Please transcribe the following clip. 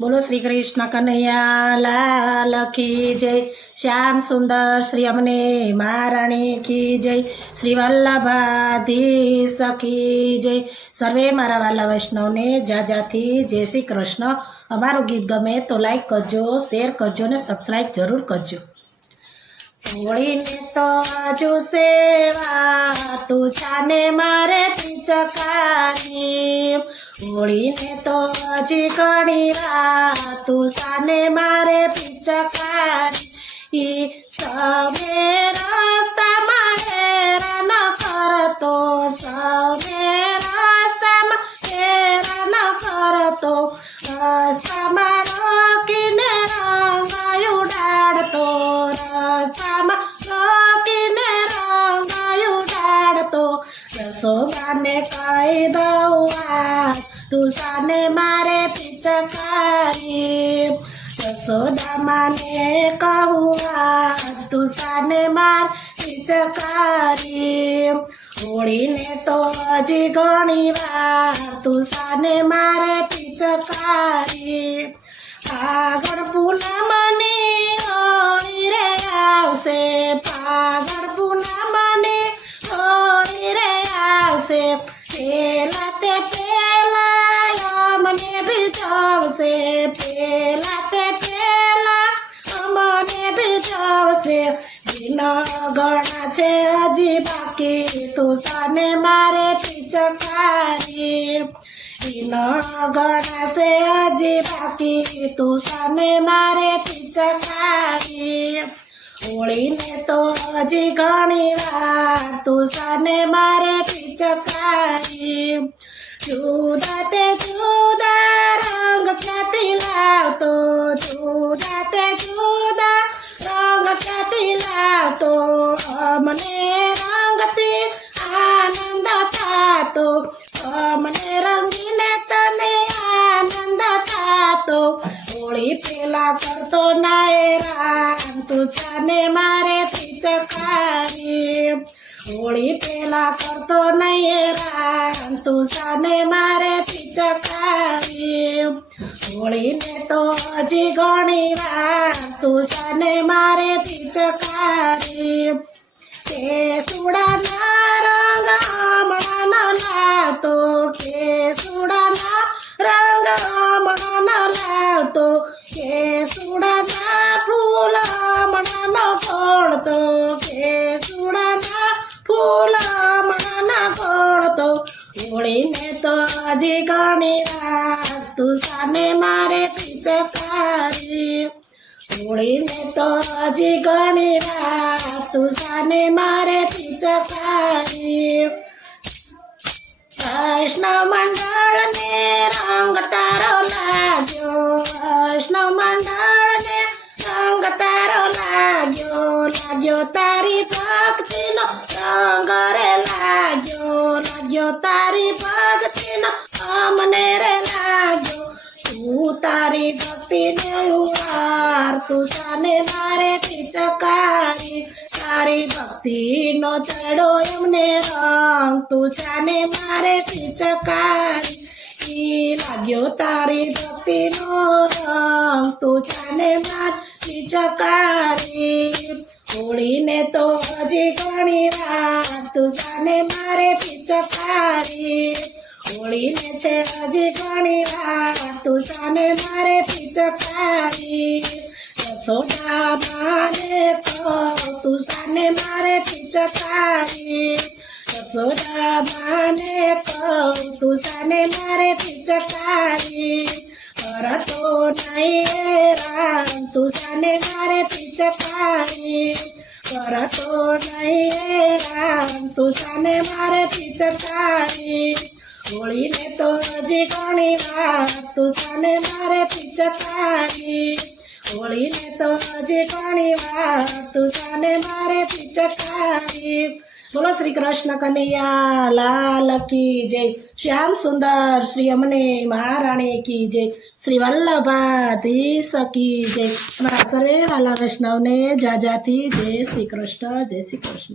बोलो श्री कृष्ण कन्हैया लाल की जय। श्याम सुंदर श्री अमने महाराणी की जय। श्री वल्लभाधीश की जय। सर्वे मारा वाला वैष्णव ने जाजाथी जय श्री कृष्ण। अमारू गीत गमे तो लाइक करजो, शेर करजो ने सब्सक्राइब जरूर करजो। होळी ने तो आजू सेवा तू जाने मारे पिचकारी। होळी ने तो हजी घणी रात तू जाने मारे पिचकारी। सवे रस्ता मारे रन करतो, सवे रस्ता मारे रन करतो। रस्ता मारो किने रंग उडाडतो, रस्ता किने रंग उडाडतो। रसोबाने कही दऊ तू जाने मारे पिचकारी। यशोदा माने कहूआ तू जाने मार पिचकारी। होळी ने तो हजी घणी वार तू जाने मारे पिचकारी। फागण पूनमनी होळी रे आवशे, फागण पूनमनी होळी रे आवशे। पेला ते पेला अमने भिजावशे, पेला ते पेला अमने भिजावशे। दिन गणा छे हजी बाकी तू जाने मारे पिचकारी। दिन गणा छे हजी बाकी तू जाने मारे पिचकारी। होळी ने तो हजी घणी वार तू जाने मारे पिचकारी। जुदा ते जुदा रंग क्याथी लावतो, जुदा ते जुदा रंग क्याथी लावतो। अमने रंगथी आनंद थातो, अमने रंगीने तने आनंद थातो। होळी पेला करतो ना हैरान तू जाने मारे पिचकारी। होळी पेला करतो नहीं हैरान तू जाने मारे पिचकारी। होळी ने तो हजी घणी वार तू जाने मारे पिचकारी। केसुडाना रंग हमणां न लावतो, केसुडाना रंग हमणां न लावतो। केसुडाना फूल हमणां न खोडतो, केसुडाना फूल हमणां न खोडतो। होळी ने तो हजी घणी वार तू जाने मारे पिचकारी। होळी ने तो हजी घणी वार तू जाने मारे पिचकारी। वैष्णव मंडळ ने रंग तारो लाग्यो, वैष्णव मंडळ ने रंग तारो लाग्यो। लाग्यो तारी भक्ति नो रंग रे लाग्यो, लाग्यो तारी भक्ति नो अमने रे लाग्यो। तू तारी भक्ति ने लुहार तू जाने मारे पिचकारी। तारी भक्ति नो चढ़ो एमने रंग तू जाने मारे पिचकारी। लाग्यो तारी भक्ति नो रंग तू जाने मारे पिचकारी। होळी ने तो हजी घणी वार तू जाने मारे पिचकारी। होळी ने छे हजी घणी वार तू जाने मारे पिचकारी। यशोदा माने कहूं तू जाने मारे पिचकारी। यशोदा माने कहूं तू जाने मारे पिचकारी। करतो नहीं हैरान तू जाने मारे पिचकारी। करतो नहीं हैरान तू जाने मारे पिचकारी। होळी ने तो हजी घणी वार तू जाने मारे पिचकारी। होळी ने तो हजी घणी वार तू जाने मारे पिचकारी। बोलो श्री कृष्ण कन्हैया लाल की जय। श्याम सुंदर श्री अमने महाराणी की जय। श्री वल्लभाधीश की जय। हमारा सर्वे वाला वैष्णव ने जाजाथी जय श्री कृष्ण, जय श्री कृष्ण।